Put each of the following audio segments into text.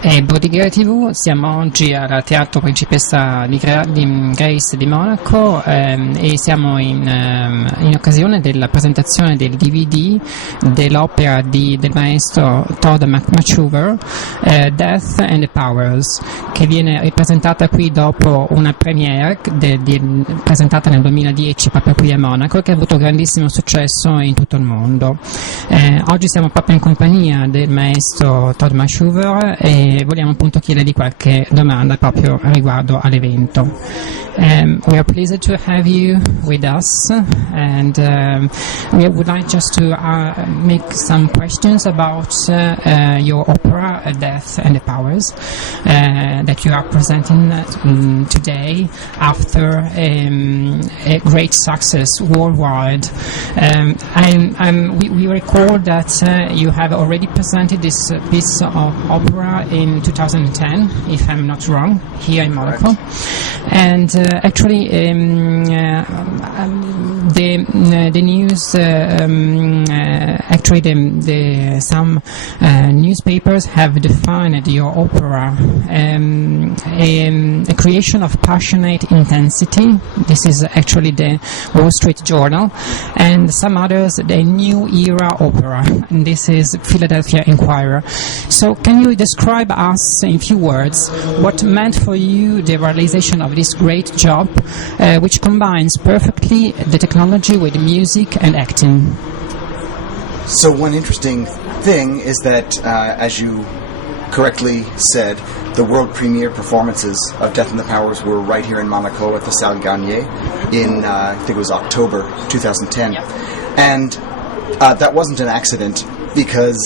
E Bordighera TV, siamo oggi al Teatro Principessa di Grace di Monaco e siamo in occasione della presentazione del DVD dell'opera del maestro Tod Machover, Death and the Powers, che viene ripresentata qui dopo una premiere presentata nel 2010 proprio qui a Monaco, che ha avuto grandissimo successo in tutto il mondo. Oggi siamo proprio in compagnia del maestro Tod Machover e vogliamo appunto chiedergli qualche domanda proprio riguardo all'evento. We are pleased to have you with us, and we would like just to make some questions about your opera, Death and the Powers, that you are presenting today after a great success worldwide. We recall that you have already presented this piece of opera in 2010, if I'm not wrong, here in Monaco. And actually, the news, actually, some newspapers have defined your opera a creation of passionate intensity. This is actually the Wall Street Journal, and some others, the New Era opera. And this is Philadelphia Inquirer. So, can you describe us in few words what meant for you the realization of this great job, which combines perfectly the technology with music and acting? So one interesting thing is that, as you correctly said, the world premiere performances of Death and the Powers were right here in Monaco at the Salle Garnier in, I think it was October 2010. And that wasn't an accident, because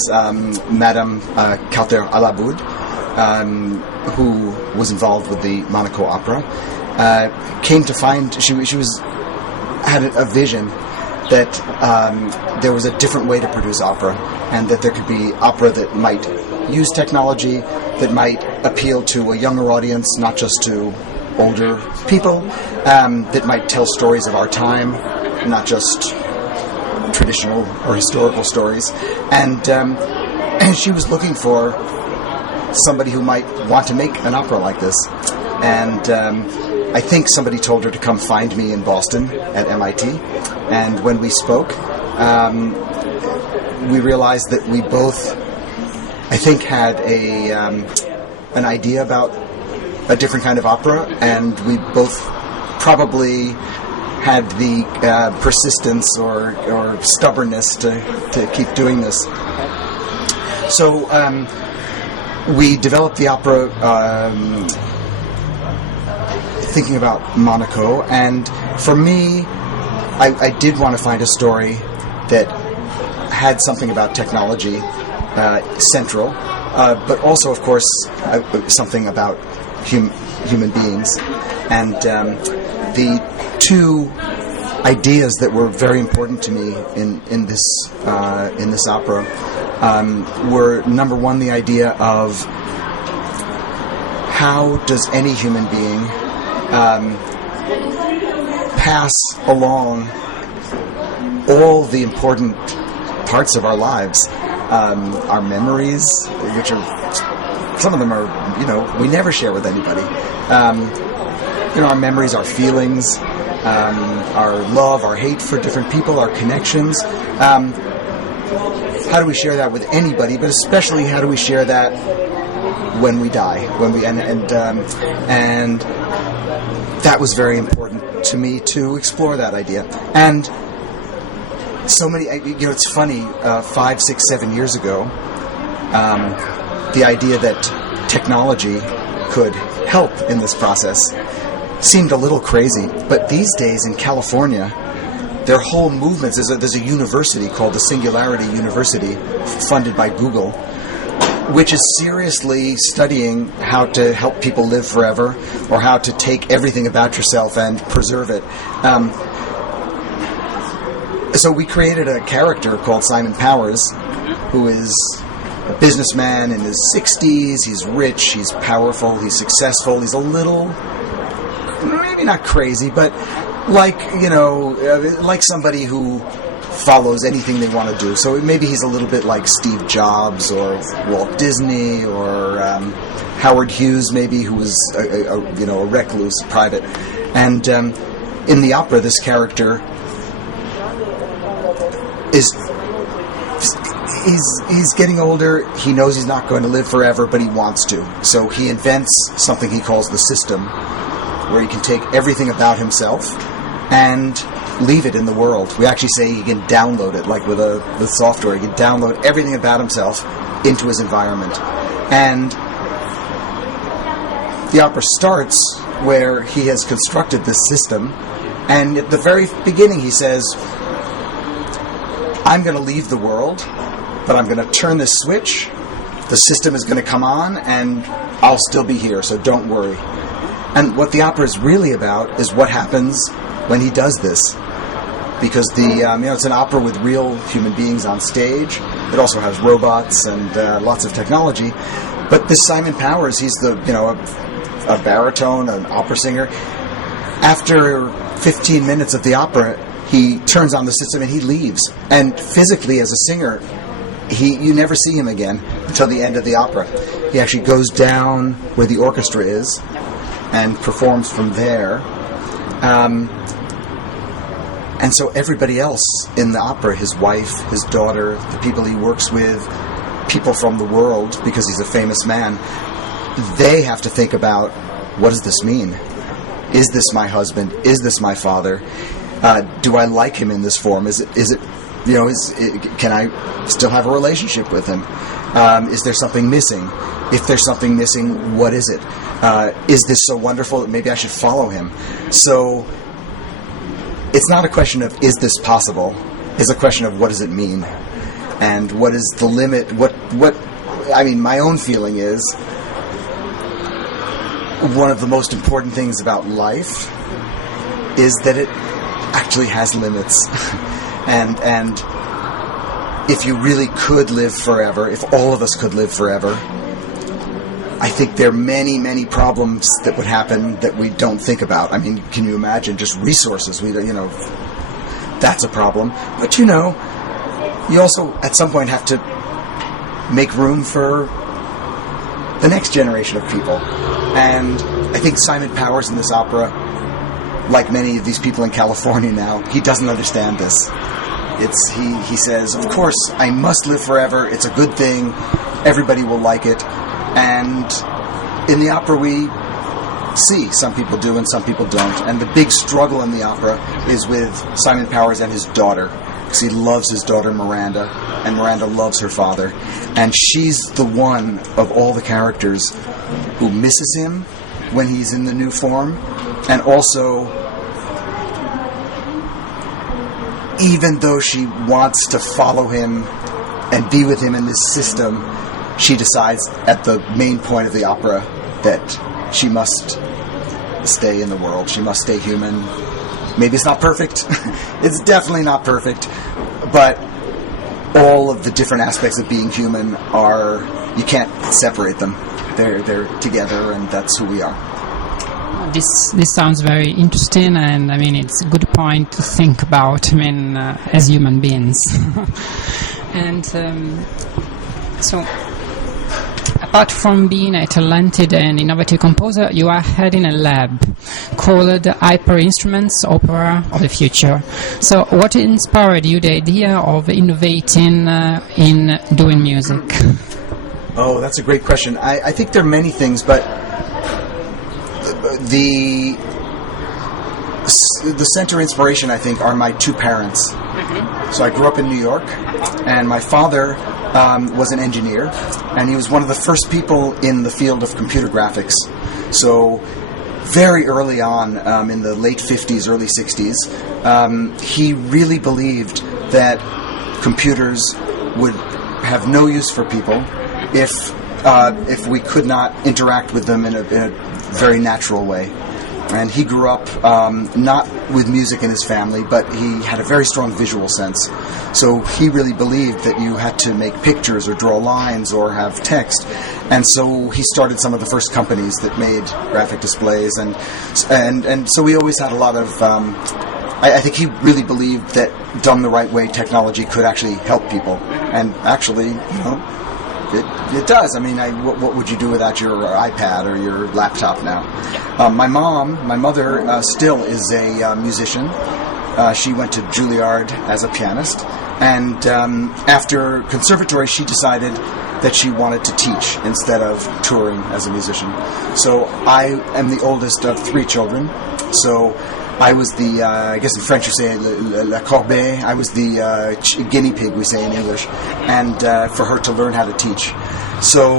Madame Kauter Alaboud, who was involved with the Monaco Opera, came to find she had a vision that there was a different way to produce opera, and that there could be opera that might use technology, that might appeal to a younger audience, not just to older people, that might tell stories of our time, not just traditional or historical stories. And she was looking for somebody who might want to make an opera like this. And I think somebody told her to come find me in Boston at MIT. And when we spoke, we realized that we both, I think, had an idea about a different kind of opera, and we both probably had the persistence or stubbornness to keep doing this. So we developed the opera thinking about Monaco, and for me, I did want to find a story that had something about technology central, but also, of course, something about human beings. And the two ideas that were very important to me in this opera were, number one, the idea of how does any human being pass along all the important parts of our lives, our memories, which are, some of them are, we never share with anybody. Our memories, our feelings, our love, our hate for different people, our connections. How do we share that with anybody? But especially, how do we share that when we die? And that was very important to me to explore that idea. And so many, it's funny. 5, 6, 7 years ago, the idea that technology could help in this process seemed a little crazy, but these days in California, there are whole movements. There's a university called the Singularity University, funded by Google, which is seriously studying how to help people live forever, or how to take everything about yourself and preserve it. So we created a character called Simon Powers, who is a businessman in his 60s. He's rich, he's powerful, he's successful, he's a little, maybe not crazy, but like somebody who follows anything they want to do. So maybe he's a little bit like Steve Jobs or Walt Disney or Howard Hughes, maybe, who was a recluse, a private. And in the opera, this character he's getting older. He knows he's not going to live forever, but he wants to. So he invents something he calls the system, where he can take everything about himself and leave it in the world. We actually say he can download it, like with the software. He can download everything about himself into his environment. And the opera starts where he has constructed this system, and at the very beginning he says, I'm going to leave the world, but I'm going to turn this switch, the system is going to come on, and I'll still be here, so don't worry. And what the opera is really about is what happens when he does this. Because it's an opera with real human beings on stage. It also has robots and lots of technology. But this Simon Powers, he's a baritone, an opera singer. After 15 minutes of the opera, he turns on the system and he leaves. And physically, as a singer, you never see him again until the end of the opera. He actually goes down where the orchestra is and performs from there. And so everybody else in the opera, his wife, his daughter, the people he works with, people from the world, because he's a famous man, they have to think about, what does this mean? Is this my husband? Is this my father? Do I like him in this form? Can I still have a relationship with him? Is there something missing? If there's something missing, what is it? Is this so wonderful that maybe I should follow him? So it's not a question of, is this possible? It's a question of, what does it mean? And what is the limit? My own feeling is, one of the most important things about life is that it actually has limits. and if you really could live forever, if all of us could live forever, I think there are many, many problems that would happen that we don't think about. I mean, can you imagine just resources? That's a problem. But you also at some point have to make room for the next generation of people. And I think Simon Powers in this opera, like many of these people in California now, he doesn't understand this. He says, of course, I must live forever. It's a good thing. Everybody will like it. And in the opera we see some people do and some people don't. And the big struggle in the opera is with Simon Powers and his daughter, because he loves his daughter Miranda, and Miranda loves her father. And she's the one of all the characters who misses him when he's in the new form, and also, even though she wants to follow him and be with him in this system, she decides at the main point of the opera that she must stay in the world. She must stay human. Maybe it's not perfect. It's definitely not perfect. But all of the different aspects of being human you can't separate them. They're together, and that's who we are. This sounds very interesting, and it's a good point to think about. As human beings, and so. Apart from being a talented and innovative composer, you are heading a lab called Hyper Instruments Opera of the Future. So what inspired you the idea of innovating in doing music? Oh, that's a great question. I think there are many things, but the center inspiration, I think, are my two parents. So I grew up in New York, and my father was an engineer, and he was one of the first people in the field of computer graphics. So very early on, in the late 50s, early 60s, he really believed that computers would have no use for people if we could not interact with them in a very natural way. And he grew up not with music in his family, but he had a very strong visual sense. So he really believed that you had to make pictures or draw lines or have text. And so he started some of the first companies that made graphic displays. And so we always had a lot of I think he really believed that done the right way, technology could actually help people. And actually, it does. I mean, what would you do without your iPad or your laptop now? My mother still is a musician. She went to Juilliard as a pianist. And after conservatory, she decided that she wanted to teach instead of touring as a musician. So I am the oldest of 3 children. So I was the, I guess in French you say la corbeille. I was the guinea pig, we say in English, and for her to learn how to teach. So,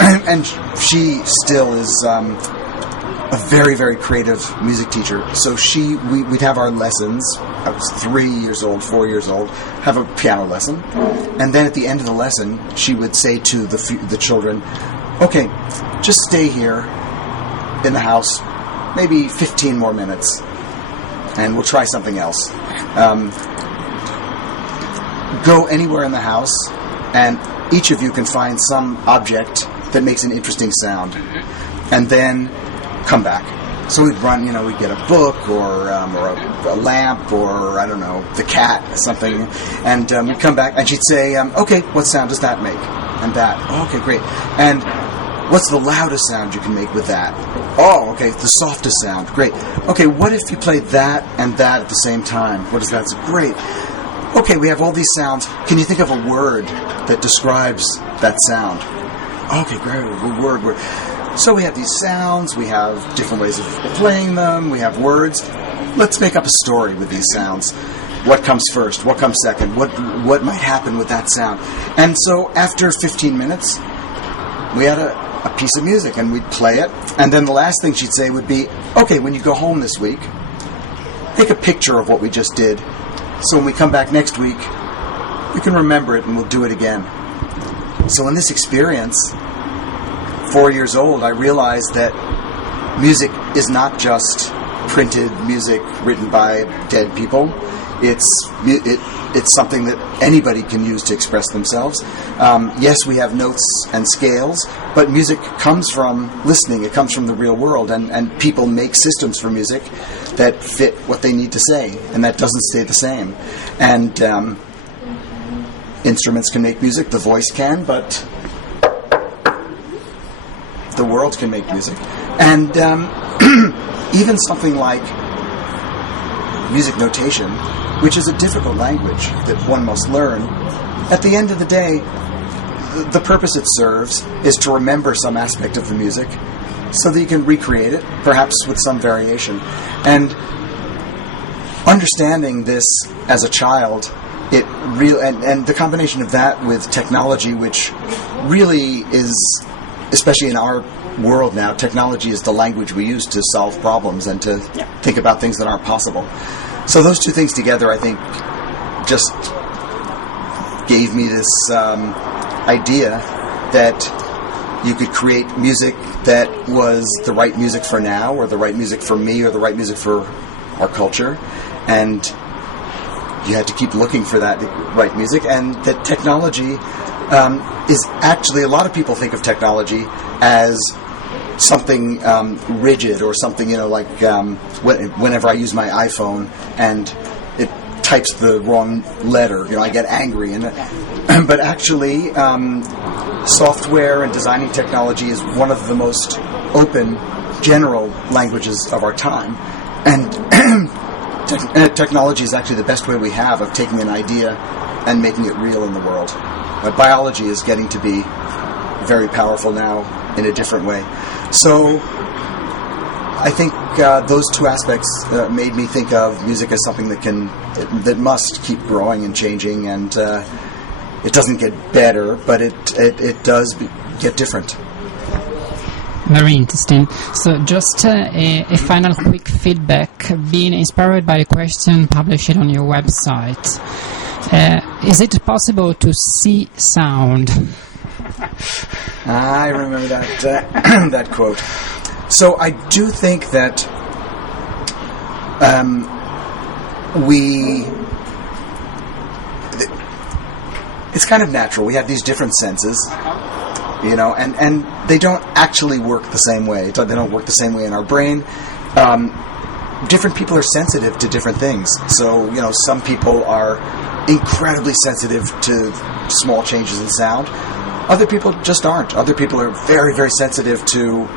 and she still is a very, very creative music teacher. So we'd have our lessons. I was 3 years old, 4 years old, have a piano lesson. And then at the end of the lesson, she would say to the children, okay, just stay here in the house maybe 15 more minutes, and we'll try something else. Go anywhere in the house, and each of you can find some object that makes an interesting sound, and then come back. So we'd run, we'd get a book or a lamp or, I don't know, the cat, something, and we'd come back, and she'd say, okay, what sound does that make? And that. Oh, okay, great. And what's the loudest sound you can make with that? Oh, okay, the softest sound. Great. Okay, what if you played that and that at the same time? What is that? It's great. Okay, we have all these sounds. Can you think of a word that describes that sound? Okay, great. Word. So we have these sounds. We have different ways of playing them. We have words. Let's make up a story with these sounds. What comes first? What comes second? What might happen with that sound? And so after 15 minutes, we had a piece of music, and we'd play it. And then the last thing she'd say would be, okay, when you go home this week, take a picture of what we just did. So when we come back next week, you can remember it and we'll do it again. So in this experience, 4 years old, I realized that music is not just printed music written by dead people. It's something that anybody can use to express themselves. Yes, we have notes and scales, but music comes from listening. It comes from the real world, and people make systems for music that fit what they need to say, and that doesn't stay the same. And instruments can make music, the voice can, but the world can make music. And even something like music notation, which is a difficult language that one must learn, at the end of the day, the purpose it serves is to remember some aspect of the music so that you can recreate it, perhaps with some variation. And understanding this as a child, it and the combination of that with technology, which really is, especially in our world now, technology is the language we use to solve problems and to think about things that aren't possible. So those two things together, I think, just gave me this idea that you could create music that was the right music for now, or the right music for me, or the right music for our culture, and you had to keep looking for that right music. And that technology is actually, a lot of people think of technology as something rigid, or something, like whenever I use my iPhone and it types the wrong letter, I get angry. But actually, software and designing technology is one of the most open, general languages of our time. And technology is actually the best way we have of taking an idea and making it real in the world. Biology is getting to be very powerful now in a different way. So I think those two aspects made me think of music as something that must keep growing and changing, and it doesn't get better, but it does get different. Very interesting. So just a final quick feedback, being inspired by a question published on your website. Is it possible to see sound? I remember that quote. So I do think that it's kind of natural. We have these different senses, and they don't actually work the same way. They don't work the same way in our brain. different people are sensitive to different things. So, some people are incredibly sensitive to small changes in sound. Other people just aren't. Other people are very, very sensitive to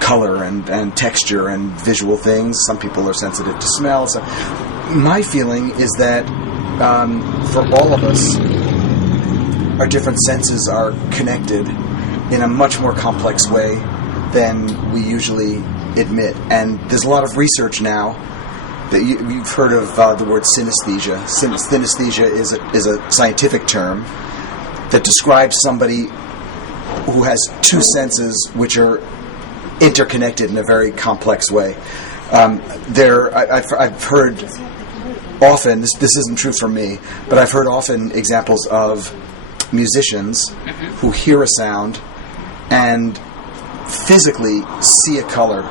color and texture and visual things. Some people are sensitive to smell. So my feeling is that for all of us, our different senses are connected in a much more complex way than we usually admit. And there's a lot of research now that you've heard of the word synesthesia. Synesthesia is a scientific term that describes somebody who has two senses which are interconnected in a very complex way. I've heard often, this isn't true for me, but I've heard often examples of musicians who hear a sound and physically see a color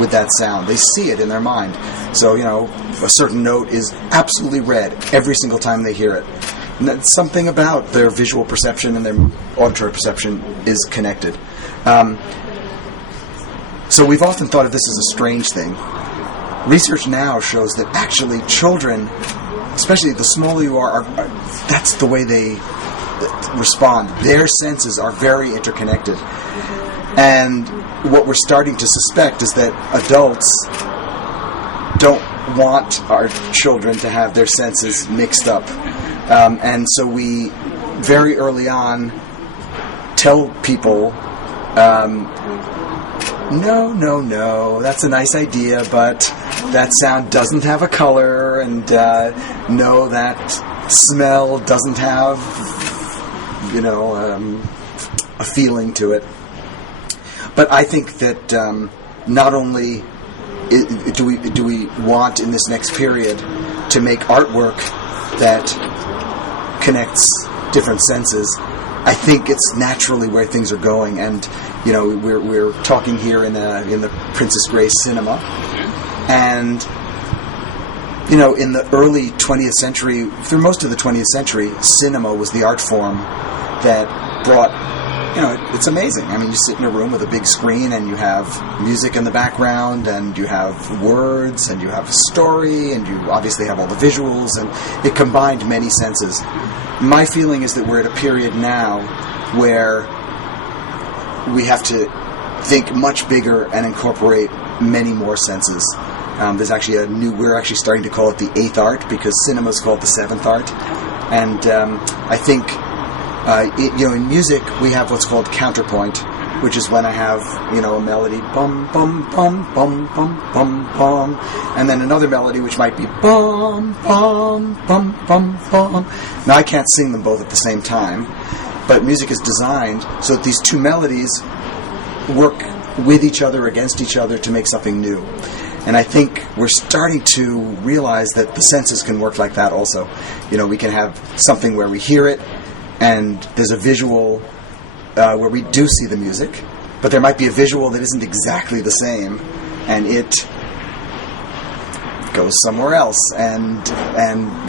with that sound. They see it in their mind. So, a certain note is absolutely red every single time they hear it. And that's something about their visual perception and their auditory perception is connected. So we've often thought of this as a strange thing. Research now shows that actually children, especially the smaller you are, that's the way they respond. Their senses are very interconnected. And what we're starting to suspect is that adults don't want our children to have their senses mixed up. And so we, very early on, tell people, no, that's a nice idea, but that sound doesn't have a color, and no, that smell doesn't have, a feeling to it. But I think that not only do we want in this next period to make artwork that connects different senses, I think it's naturally where things are going. And we're talking here in the Princess Grace cinema, and in the early 20th century, through most of the 20th century, cinema was the art form that brought, it's amazing. I mean, you sit in a room with a big screen and you have music in the background and you have words and you have a story and you obviously have all the visuals, and it combined many senses. My feeling is that we're at a period now where we have to think much bigger and incorporate many more senses. There's actually we're actually starting to call it the eighth art, because cinema's called the seventh art. And I think, in music we have what's called counterpoint, which is when I have, a melody, bum, bum, bum, bum, bum, bum, bum, and then another melody which might be bum, bum, bum, bum, bum. Now I can't sing them both at the same time, but music is designed so that these two melodies work with each other, against each other, to make something new. And I think we're starting to realize that the senses can work like that also. We can have something where we hear it, and there's a visual where we do see the music, but there might be a visual that isn't exactly the same, and it goes somewhere else, and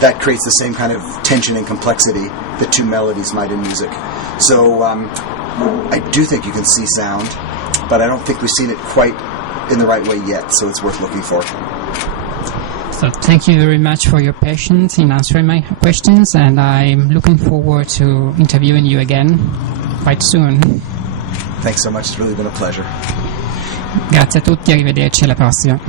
that creates the same kind of tension and complexity that two melodies might in music. So I do think you can see sound, but I don't think we've seen it quite in the right way yet, so it's worth looking for. So thank you very much for your patience in answering my questions, and I'm looking forward to interviewing you again quite soon. Thanks so much, it's really been a pleasure. Grazie a tutti, arrivederci, alla prossima.